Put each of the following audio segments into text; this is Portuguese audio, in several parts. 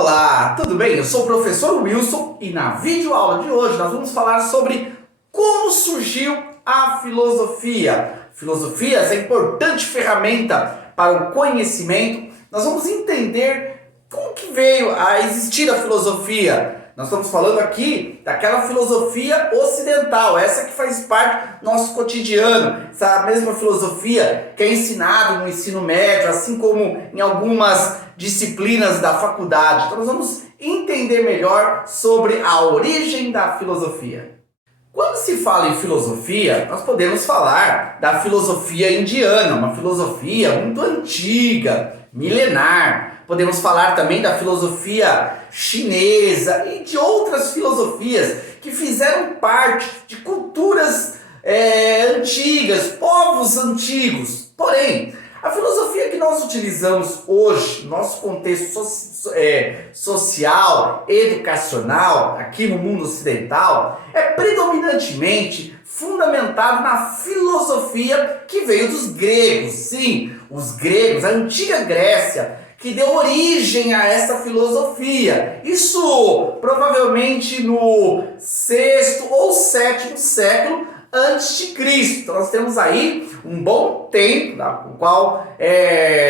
Olá, tudo bem? Eu sou o professor Wilson e na videoaula de hoje nós vamos falar sobre como surgiu a filosofia. Filosofia, essa importante ferramenta para o conhecimento. Nós vamos entender como que veio a existir a filosofia. Nós estamos falando aqui daquela filosofia ocidental, essa que faz parte do nosso cotidiano, essa mesma filosofia que é ensinada no ensino médio, assim como em algumas disciplinas da faculdade. Então nós vamos entender melhor sobre a origem da filosofia. Quando se fala em filosofia, nós podemos falar da filosofia indiana, uma filosofia muito antiga, milenar. Podemos falar também da filosofia chinesa e de outras filosofias que fizeram parte de culturas antigas, povos antigos. Porém, a filosofia que nós utilizamos hoje, no nosso contexto social, educacional, aqui no mundo ocidental, é predominantemente fundamentado na filosofia que veio dos gregos. Sim, os gregos, a antiga Grécia, que deu origem a essa filosofia. Isso provavelmente no 6º ou 7º século antes de Cristo. Então nós temos aí um bom tempo, no qual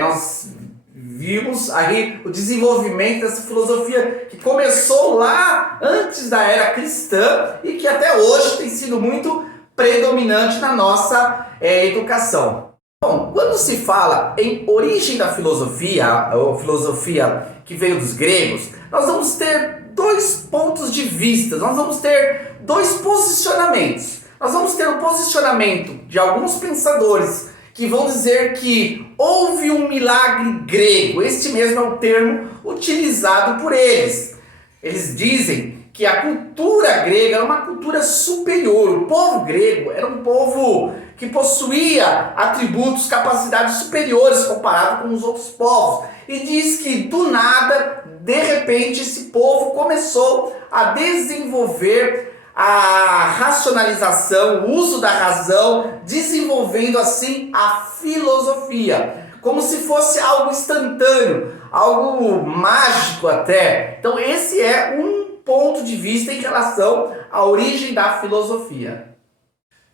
nós vimos aí o desenvolvimento dessa filosofia que começou lá antes da era cristã e que até hoje tem sido muito predominante na nossa educação. Bom, quando se fala em origem da filosofia, ou filosofia que veio dos gregos, nós vamos ter dois pontos de vista, nós vamos ter dois posicionamentos. Nós vamos ter o posicionamento de alguns pensadores que vão dizer que houve um milagre grego. Este mesmo é o termo utilizado por eles. Eles dizem que a cultura grega era uma cultura superior. O povo grego era um povo que possuía atributos, capacidades superiores comparado com os outros povos. E diz que do nada, de repente, esse povo começou a desenvolver a racionalização, o uso da razão, desenvolvendo assim a filosofia, como se fosse algo instantâneo, algo mágico até. Então esse é um ponto de vista em relação à origem da filosofia.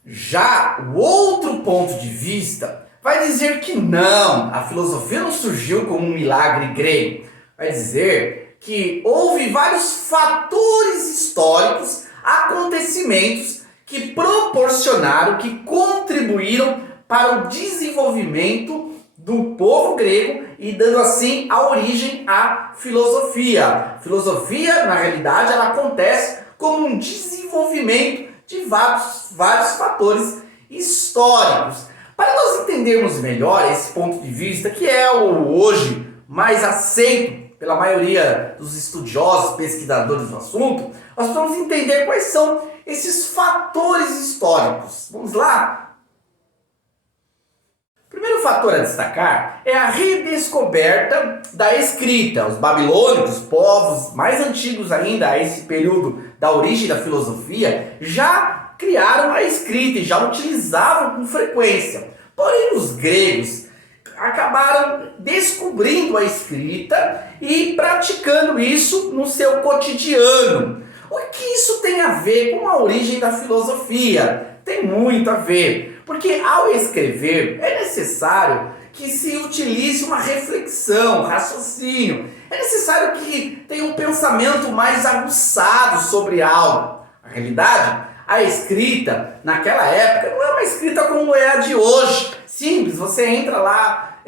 Já o outro ponto de vista vai dizer que não, a filosofia não surgiu como um milagre grego. Vai dizer que houve vários fatores históricos, acontecimentos que proporcionaram, que contribuíram para o desenvolvimento do povo grego e dando assim a origem à filosofia. A filosofia, na realidade, ela acontece como um desenvolvimento de vários fatores históricos. Para nós entendermos melhor esse ponto de vista, que é o hoje mais aceito pela maioria dos estudiosos, pesquisadores do assunto, nós vamos entender quais são esses fatores históricos. Vamos lá? O primeiro fator a destacar é a redescoberta da escrita. Os babilônicos, povos mais antigos ainda a esse período da origem da filosofia, já criaram a escrita e já utilizavam com frequência. Porém, os gregos acabaram descobrindo a escrita e praticando isso no seu cotidiano. O que isso tem a ver com a origem da filosofia? Tem muito a ver, porque ao escrever é necessário que se utilize uma reflexão, um raciocínio. É necessário que tenha um pensamento mais aguçado sobre algo. Na realidade, a escrita naquela época não é uma escrita como é a de hoje. Simples, você entra lá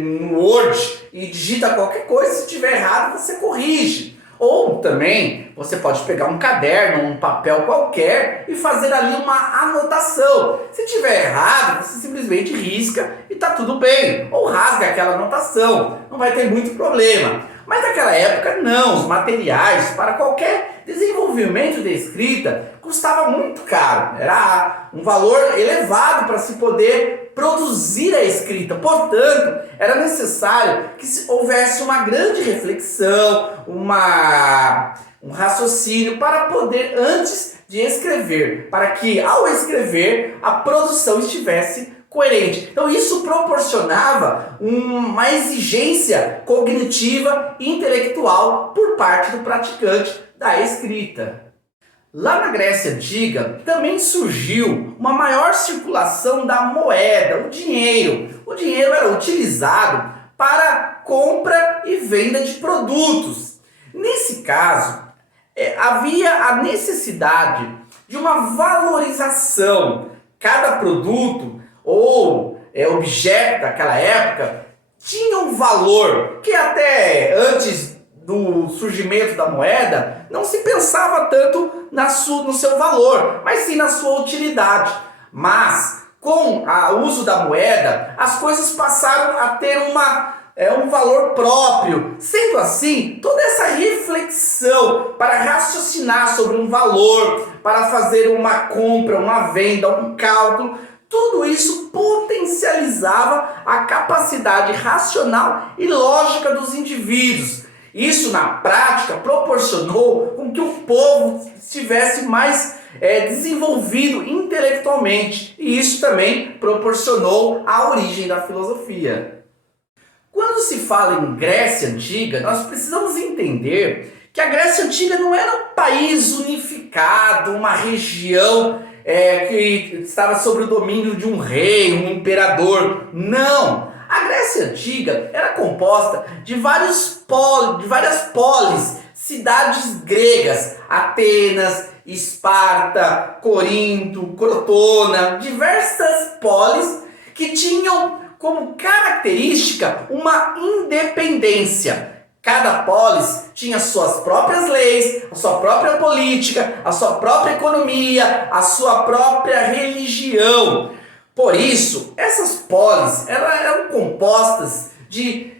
no Word e digita qualquer coisa, se estiver errado você corrige. Ou também você pode pegar um caderno, um papel qualquer e fazer ali uma anotação. Se estiver errado, você simplesmente risca e está tudo bem. Ou rasga aquela anotação, não vai ter muito problema. Mas naquela época não, os materiais para qualquer desenvolvimento de escrita custava muito caro. Era um valor elevado para se poder produzir a escrita. Portanto, era necessário que houvesse uma grande reflexão, um raciocínio para poder, antes de escrever, para que ao escrever a produção estivesse coerente. Então isso proporcionava uma exigência cognitiva e intelectual por parte do praticante da escrita. Lá na Grécia Antiga também surgiu uma maior circulação da moeda, o dinheiro. O dinheiro era utilizado para compra e venda de produtos. Nesse caso, havia a necessidade de uma valorização. Cada produto ou objeto daquela época tinha um valor que até antes do surgimento da moeda não se pensava tanto no seu valor, mas sim na sua utilidade. Mas com o uso da moeda, as coisas passaram a ter um valor próprio. Sendo assim, toda essa reflexão para raciocinar sobre um valor, para fazer uma compra, uma venda, um cálculo, tudo isso potencializava a capacidade racional e lógica dos indivíduos. Isso, na prática, proporcionou com que o povo estivesse mais desenvolvido intelectualmente. E isso também proporcionou a origem da filosofia. Quando se fala em Grécia Antiga, nós precisamos entender que a Grécia Antiga não era um país unificado, uma região que estava sob o domínio de um rei, um imperador. Não! A Grécia Antiga era composta de várias polis, cidades gregas, Atenas, Esparta, Corinto, Crotona, diversas polis que tinham como característica uma independência. Cada polis tinha suas próprias leis, a sua própria política, a sua própria economia, a sua própria religião. Por isso, essas polis eram compostas de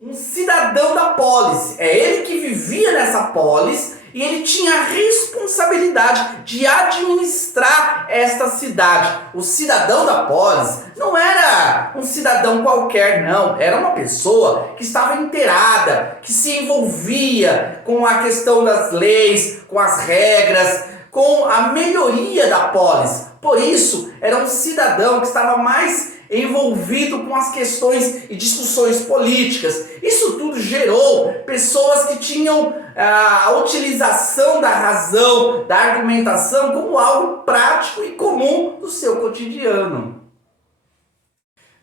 um cidadão da polis. É ele que vivia nessa polis e ele tinha a responsabilidade de administrar esta cidade. O cidadão da polis não era um cidadão qualquer, não. Era uma pessoa que estava inteirada, que se envolvia com a questão das leis, com as regras, com a melhoria da polis. Por isso, era um cidadão que estava mais envolvido com as questões e discussões políticas. Isso tudo gerou pessoas que tinham a utilização da razão, da argumentação como algo prático e comum do seu cotidiano.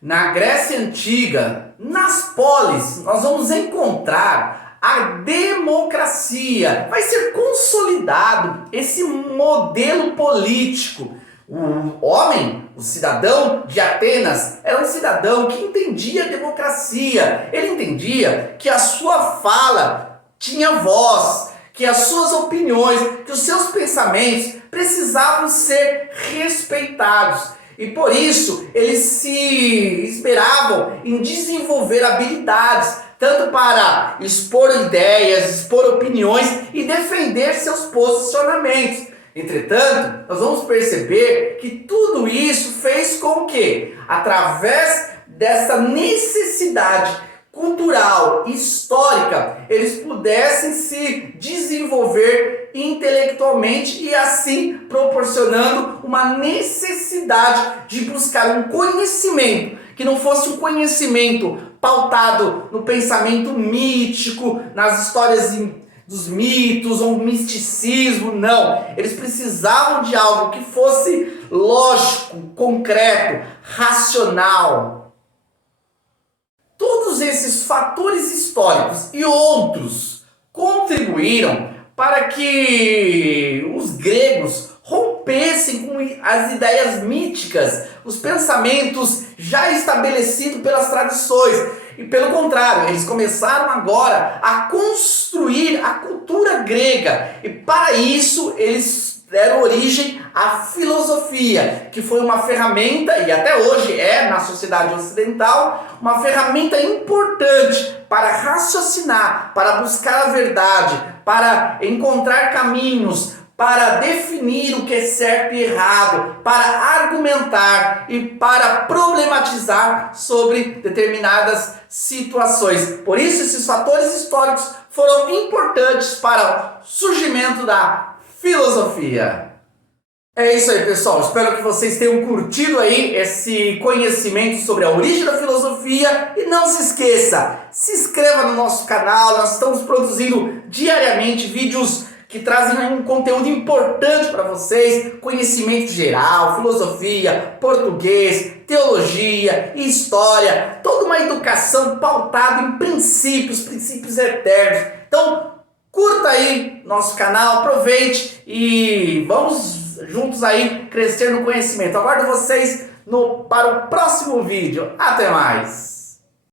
Na Grécia Antiga, nas polis, nós vamos encontrar a democracia. Vai ser consolidado esse modelo político. O homem, o cidadão de Atenas, era um cidadão que entendia a democracia. Ele entendia que a sua fala tinha voz, que as suas opiniões, que os seus pensamentos precisavam ser respeitados. E por isso, eles se esmeravam em desenvolver habilidades, tanto para expor ideias, expor opiniões e defender seus posicionamentos. Entretanto, nós vamos perceber que tudo isso fez com que, através dessa necessidade cultural, histórica, eles pudessem se desenvolver intelectualmente e assim proporcionando uma necessidade de buscar um conhecimento que não fosse um conhecimento pautado no pensamento mítico, nas histórias dos mitos ou misticismo, não. Eles precisavam de algo que fosse lógico, concreto, racional. Todos esses fatores históricos e outros contribuíram para que os gregos rompessem com as ideias míticas, os pensamentos já estabelecidos pelas tradições. E pelo contrário, eles começaram agora a construir a cultura grega. E para isso, eles deram origem à filosofia, que foi uma ferramenta, e até hoje é na sociedade ocidental, uma ferramenta importante para raciocinar, para buscar a verdade, para encontrar caminhos, para definir o que é certo e errado, para argumentar e para problematizar sobre determinadas situações. Por isso, esses fatores históricos foram importantes para o surgimento da filosofia. É isso aí, pessoal. Espero que vocês tenham curtido aí esse conhecimento sobre a origem da filosofia. E não se esqueça, se inscreva no nosso canal. Nós estamos produzindo diariamente vídeos que trazem aí um conteúdo importante para vocês. Conhecimento geral, filosofia, português, teologia, história. Toda uma educação pautada em princípios eternos. Então, curta aí nosso canal, aproveite e vamos juntos aí crescer no conhecimento. Aguardo vocês para o próximo vídeo. Até mais!